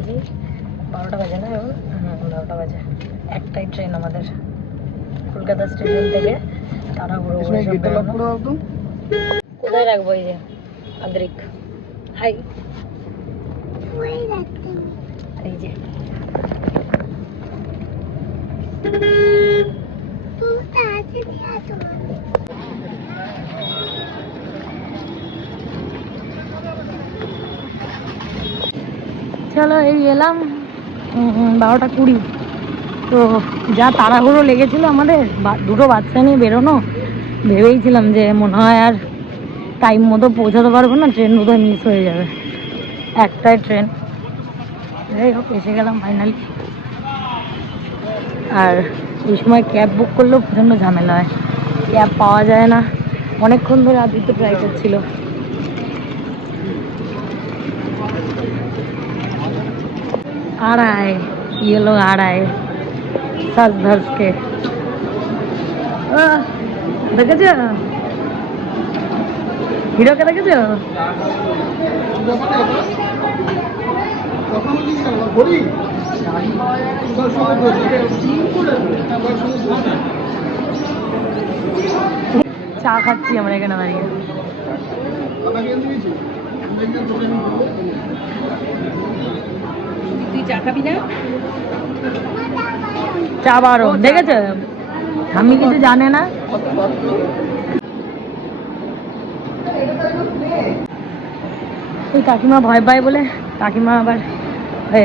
পেয়েছি বারোটা বাজে না এখন? বারোটা বাজে। একটাই ট্রেন আমাদের। কলকাতা স্টেশন থেকে সব কোথায় রাখব এই যে? আদ্রিক। হাই। এই যে। চলো এই এলাম বারোটা কুড়ি। তো যা তাড়াহুড়ো লেগেছিল আমাদের দুটো বাচ্চা নিয়ে বেরোনো, ভেবেইছিলাম যে মনে হয় আর টাইম মতো পৌঁছাতে পারব না ট্রেন বোধহয় মিস হয়ে যাবে। একটাই ট্রেন যাই হোক, এসে গেলাম ফাইনালি আর এই সময় ক্যাব বুক করলেও প্রচণ্ড ঝামেলা হয়। ক্যাব পাওয়া যায় না। অনেকক্ষণ ধরে আদিত্য ট্রাই করছিল আড়াই ये लोग आ रहा है सज धज के আহ, দেখেছ হিরোকে দেখেছ চা খাচ্ছি আমরা এখানে দাঁড়িয়ে তুই চা খাবি না? চা বারো। দেখেছ? আমি কিছু জানে না? এই কাকিমা ভয় পায় বলে কাকিমা আবার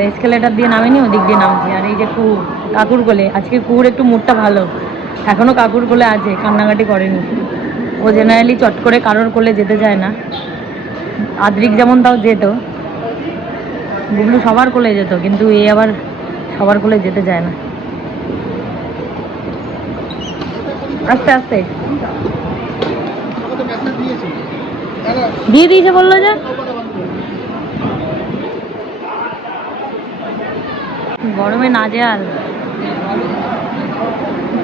এসকেলেটার দিয়ে নামেনি ওদিক দিয়ে নামছে। আর এই যে কুকুর কাকুর কোলে। আজকে কুকুর একটু মুডটা ভালো। এখনও কাকুর কোলে আছে কান্নাকাটি করেনি। ও জেনারেলি চট করে কারোর কোলে যেতে চায় না। আদ্রিক যেমন তাও যেত। গুগলু সবার কোলে যেত, কিন্তু এ আবার সবার কোলে যেতে চায় না। আস্তে আস্তে। দিয়ে দিয়েছে বলল যে? গরমে না নাজেহাল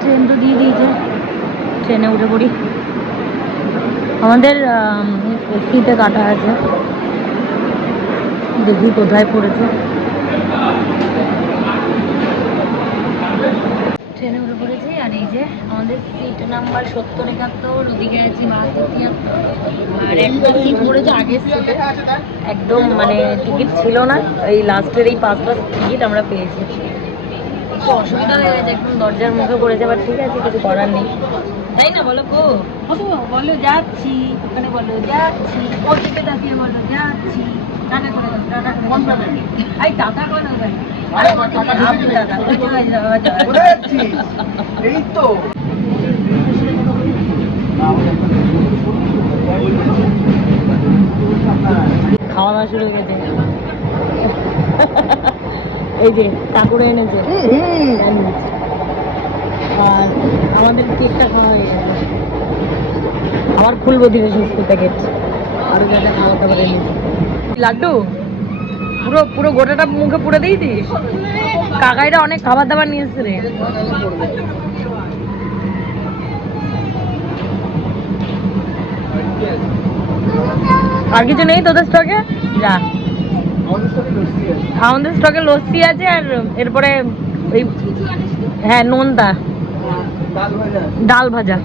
ট্রেন তো দিয়ে দিয়েছে। ট্রেনে উঠে পড়ি। আমাদের এসিতে কাটা আছে। কোথায় ট্রেনে পড়েছি, আর এই যে আমাদের সিট নাম্বার সত্তর আছে পড়েছে আগের একদম মানে টিকিট ছিল না, এই লাস্টের এই পাঁচটা টিকিট আমরা পেয়েছি। একটু অসুবিধা হয়ে গেছে, একদম দরজার মুখে পড়েছে আবার ঠিক আছে, কিছু করার নেই। তাই না বলো গো? বলো যাচ্ছি ওখানে বলো যাচ্ছি ওদিকে তাকিয়ে বলো যাচ্ছি টাটা করে টাটা করে আই টাটা করে। এই তো। খাওয়া দাওয়া শুরু হয়ে গেছে। এই যে ঠাকুরে এনেছে। আর আমাদের কেকটা খাওয়া হয়ে গেছে আবার খুলবো ধীরে সুস্থ প্যাকেট আরও যা যা খাওয়া লাড্ডু, পুরো পুরো গোটাটা মুখে পুরে দিয়েছিস কাকাইরা অনেক খাবার দাবার নিয়ে এসছে রে। আর কিছু নেই তোদের স্টকে যা। আমাদের স্টকে লস্যি আছে আর এরপরে ওই হ্যাঁ নোনতা। ডাল ভাজা।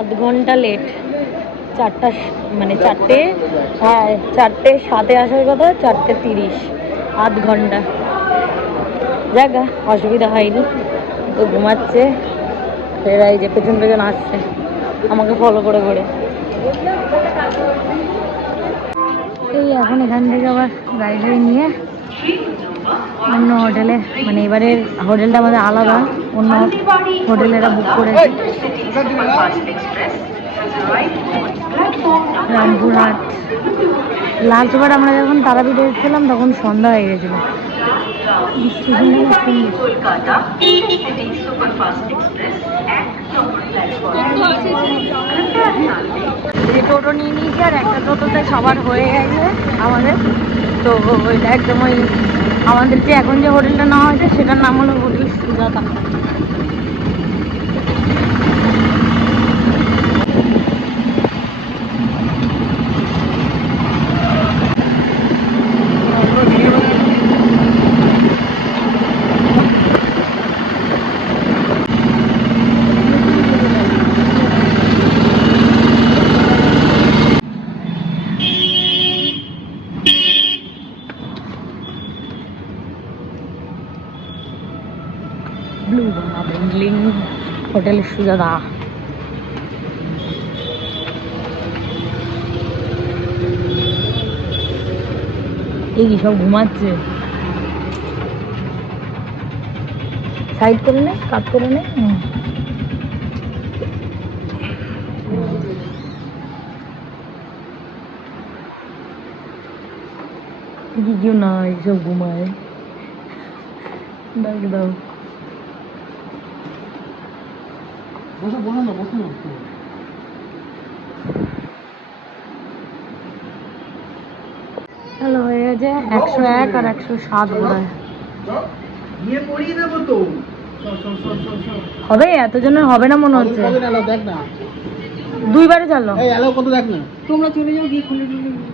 আধ ঘণ্টা লেট চারটা মানে চারটে হ্যাঁ চারটে সাতে আসার কথা চারটে তিরিশ। আধ ঘণ্টা। যাক গা, অসুবিধা হয়নি। তো ঘুমাচ্ছে। এরা যে পেছন পেছন আসছে। আমাকে ফলো করে করে এই এখন এখান থেকে আবার গাড়ি টাড়ি নিয়ে অন্য হোটেলে মানে এবারের হোটেলটা আমাদের আলাদা অন্য হোটেল এরা বুক করেছে রামপুরহাট। লাস্ট বার আমরা যখন তারাপীঠে এসেছিলাম তখন সন্ধ্যা হয়ে গেছিল। স্টেশনটা খুব সুন্দর। টোটো নিয়ে নিয়েছি আর একটা টোটোতে সবার হয়ে গেছে আমাদের। তো ওইটা একদম ওই আমাদেরকে এখন যে হোটেলটা নেওয়া হয়েছে, সেটার নাম হলো hotel Sujata. Blue building hotel Sujata এই সব ঘুমাচ্ছে? সাইড করে নে কাট করে নে। কি কেউ না এইসব ঘুমায়। ডাক দাও। বসো বসো না বসো হ্যালো হয়ে গেছে একশো এক আর একশো সাত বোধ নিয়ে পড়িয়ে দেবো তো। সর, সর, সর, সর, সর। হবে এত জনের হবে না মনে হচ্ছে। দুইবারে চলো কত দেখ না। তোমরা চলে যাও গিয়ে খুলে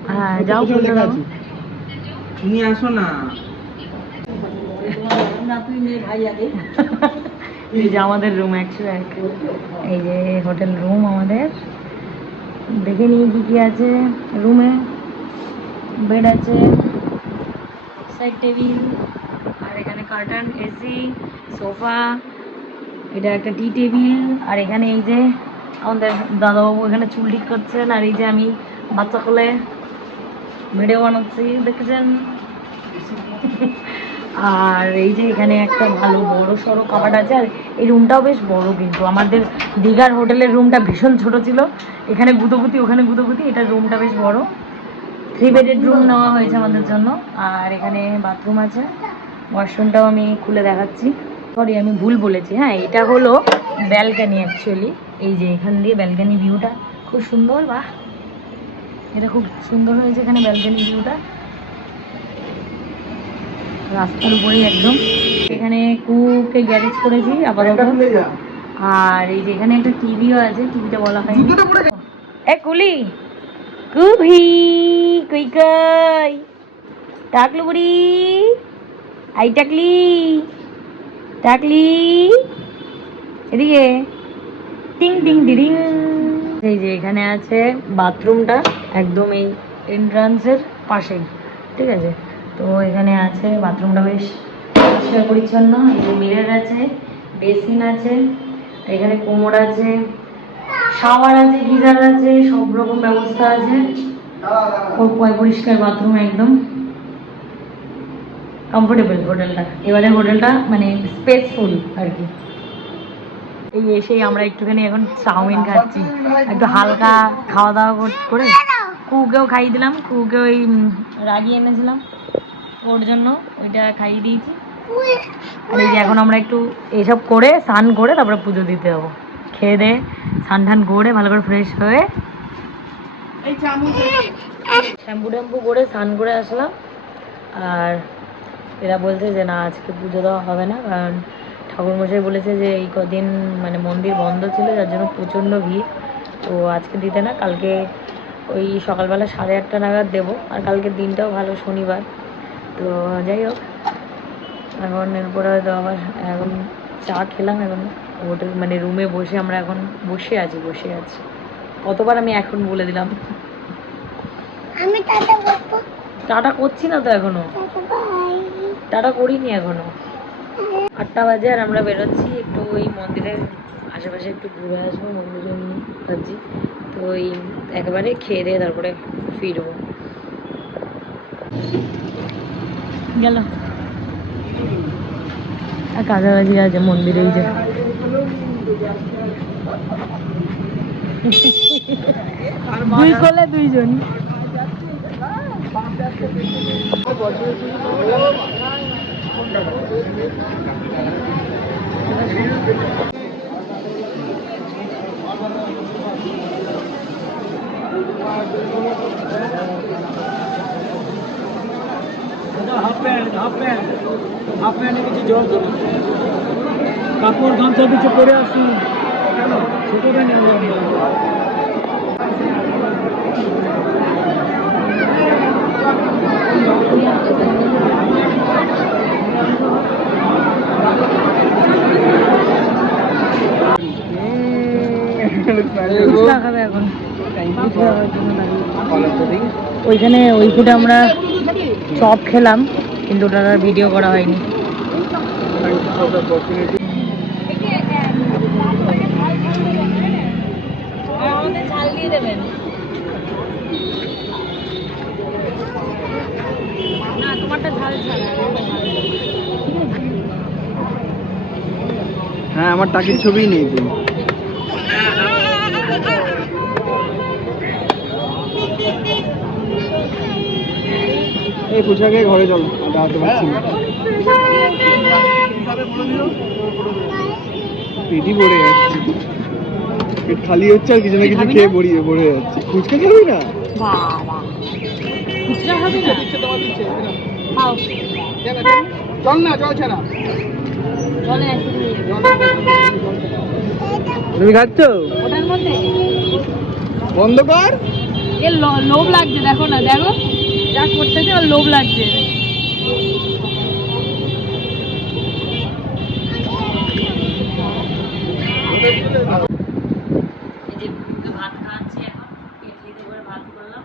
হ্যাঁ যাও খুলে? তুমি আসো না তুই মেয়ে ভাই আগে। এই যে আমাদের রুম একশো এক এই যে হোটেল রুম আমাদের। দেখে নিয়ে কি কি আছে। রুমে বেড আছে সাইড টেবিল আর এখানে কার্টন এসি সোফা এটা একটা টি টেবিল আর এখানে এই যে আমাদের দাদাবাবু এখানে চুল ঠিক করছেন, আর এই যে আমি বাচ্চা কোলে ভিডিও বানাচ্ছি, দেখেছেন? আর এই যে এখানে একটা ভালো বড় সড়ো কাবাড আছে, আর এই রুমটাও বেশ বড় কিন্তু। আমাদের দীঘার হোটেলের রুমটা ভীষণ ছোট ছিল। এখানে গুতোগুতি, ওখানে গুতোগুতি, এটা রুমটা বেশ বড়। থ্রি বেডেড রুম নেওয়া হয়েছে আমাদের জন্য, আর এখানে বাথরুম আছে। ওয়াশরুমটাও আমি খুলে দেখাচ্ছি। সরি আমি ভুল বলেছি। হ্যাঁ এটা হলো ব্যালকানি অ্যাকচুয়ালি এই যে এখান দিয়ে ব্যালকানি ভিউটা খুব সুন্দর, বাহ! এটা খুব সুন্দর হয়েছে এখানে ব্যালকানি ভিউটা রাস্তার উপরেই একদম। এখানে কুকে গ্যারেজ করেছি আপাতত। আর এই যে এখানে একটা টিভিও আছে টিভিটা বলা হয়নি। জুতোটা পরে যা। এ কুলি! কুভি! কই কই! টাকলু বুড়ি আই টাকলি! টাকলি! এদিকে। টিং টিং ডিডিং এই যে এখানে আছে বাথরুমটা একদম এই এন্ট্রান্সের পাশেই। ঠিক আছে? তো এখানে আছে বাথরুমটা বেশ পরিষ্কার পরিচ্ছন্ন এই মিরর আছে বেসিন আছে এখানে কোমর আছে শাওয়ার আছে গিজার আছে সব রকম ব্যবস্থা আছে। পয়- পরিষ্কার বাথরুম একদম। কমফোর্টেবল হোটেলটা। এবারে হোটেলটা মানে স্পেসফুল আর কি। এই এসেই আমরা একটুখানি এখন চাউমিন খাচ্ছি। একটু হালকা খাওয়া দাওয়া কর- কুকেও খাইয়ে দিলাম। কুকে ওই উম, রাগি এনেছিলাম। ওর জন্য ওইটা খাইয়ে দিয়েছি। আর এই যে এখন আমরা একটু এসব করে স্নান করে তারপরে পুজো দিতে যাব। খেয়ে দে স্নান টান করে ভালো করে ফ্রেশ হয়ে। শ্যাম্পু ট্যাম্পু করে স্নান করে আসলাম। আর এরা বলছে যে না আজকে পুজো দেওয়া হবে না। কারণ ঠাকুরমশাই বলেছে যে এই কদিন মানে মন্দির বন্ধ ছিল যার জন্য প্রচণ্ড ভিড়। তো আজকে দিতে না কালকে ওই সকালবেলা সাড়ে আটটা নাগাদ দেবো। আর কালকের দিনটাও ভালো শনিবার। তো যাই হোক এখন এরপরে হয়তো আবার এখন চা খেলাম এখন। হোটেল মানে রুমে বসে আমরা এখন বসে আছি বসে আছি। কতবার আমি এখন বলে দিলাম। আমি টাটা টাটা করছি না তো এখনও? টাটা করিনি এখনও। আটটা বাজে আর আমরা বেরোচ্ছি একটু ওই মন্দিরের আশেপাশে একটু ঘুরে আসব মন্দিরে নিয়ে ভাবছি। তো ওই একেবারে খেয়ে দিয়ে তারপরে ফিরবো। গেল। আর কাছাকাছি আছে মন্দিরে এই যে। দুই কোলে দুইজন। Half pant half pant half কিছু কাপড় গামছা কিছু পরে আসুন। ওইখানে ওই ফুটে আমরা চপ খেলাম কিন্তু ওটা আর ভিডিও করা হয়নি। হ্যাঁ আমার টাকির ছবিই নেই। তুমি এই ফুচকাকে ঘরে চল দাঁড়াতে পারছি না। পেটই ভরে যাচ্ছে। পেট খালি হচ্ছে আর কিছু না কিছু খেয়ে ভরে যাচ্ছে। ফুচকা খাবি না? বাবা। খুচরা না? চল না চল ছাড়া। তুমি খাচ্ছ? বন্ধ কর। এর লোভ লাগছে দেখো না দেখো। যা করতেছে ওর লোভ লাগছে এই যে ওকে ভাত খাওয়াচ্ছি এখন কেটলিতে করে ভাত করলাম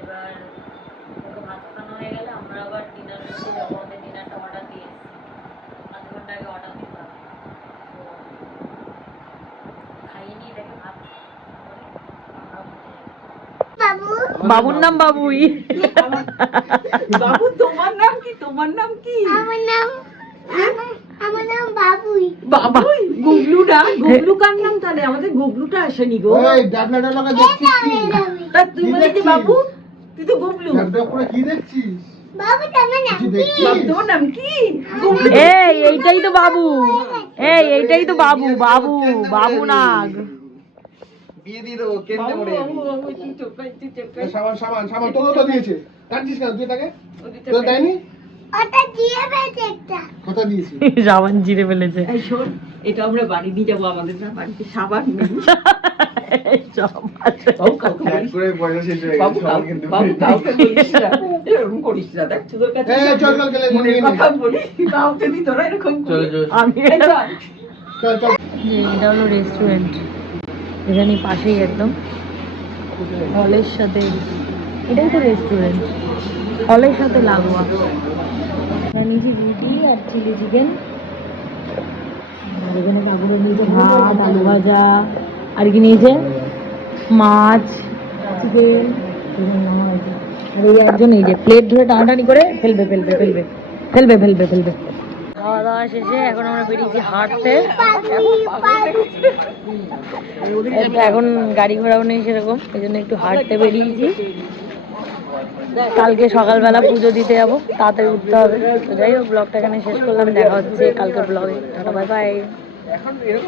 এবার ওকে ভাত খাওয়ানো হয়ে গেলে আমরা আবার ডিনার করতে যাব আমাদের ডিনারটা অর্ডার দিয়ে এসেছি আধ ঘণ্টা আগে অর্ডার দিতাম খাইনি দেখে ভাত বাবুর নাম বাবুই। বাবু তোমার নাম কি? তোমার নাম কি? আমার নাম আমার নাম বাবুই। বাবুই? গুগলুটা? গুগলু কার নাম তাহলে? আমাদের গুগলুটা আসেনি গো। এই বাবুই তা তুই বলি বাবু? তুই তো গুগলু। বাবু তোমার নাম কি? বাবু তোমার নাম কি? গুগলু। এই এইটাই তো বাবু। এই এইটাই তো বাবু বাবু বাবু নাগ বিয়ে দিয়ে দেবো কেন্দ্রে মরে যাবি। সাবান সাবান সাবান তোকে তো দিয়েছে। কাটছিস কেন তুই তাকে? তোর দেয়নি? ওটা দিয়ে পেয়েছে একটা। কথা দিয়েছি? সাবান জিরে ফেলেছে। এই শোন এটা আমরা বাড়ি নিয়ে যাব আমাদের না বাড়িতে সাবান আমি এটা হলো রেস্টুরেন্ট এখানে পাশেই একদম। হলের সাথে এটাই তো রেস্টুরেন্ট হলের সাথে লাগোয়া। এখানে নিয়েছি রুটি আর চিলি চিকেন আর এখানে কাকুরে নিয়েছে ভাত আলু ভাজা আর কি নিয়েছে মাছ চিকেন আর এই একজন এই যে প্লেট ধরে টানাটানি করে ফেলবে ফেলবে ফেলবে ফেলবে ফেলবে ফেলবে। খাওয়া দাওয়া শেষে এখন আমরা বেরিয়েছি হাঁটতে। এখন গাড়ি ঘোড়াও নেই সেরকম এই জন্য একটু হাঁটতে বেরিয়েছি। কালকে সকালবেলা পুজো দিতে যাব, তাড়াতাড়ি উঠতে হবে। তো যাই হোক, ব্লগটা এখানে শেষ করলাম, দেখা হচ্ছে কালকে ব্লগে। Tata bye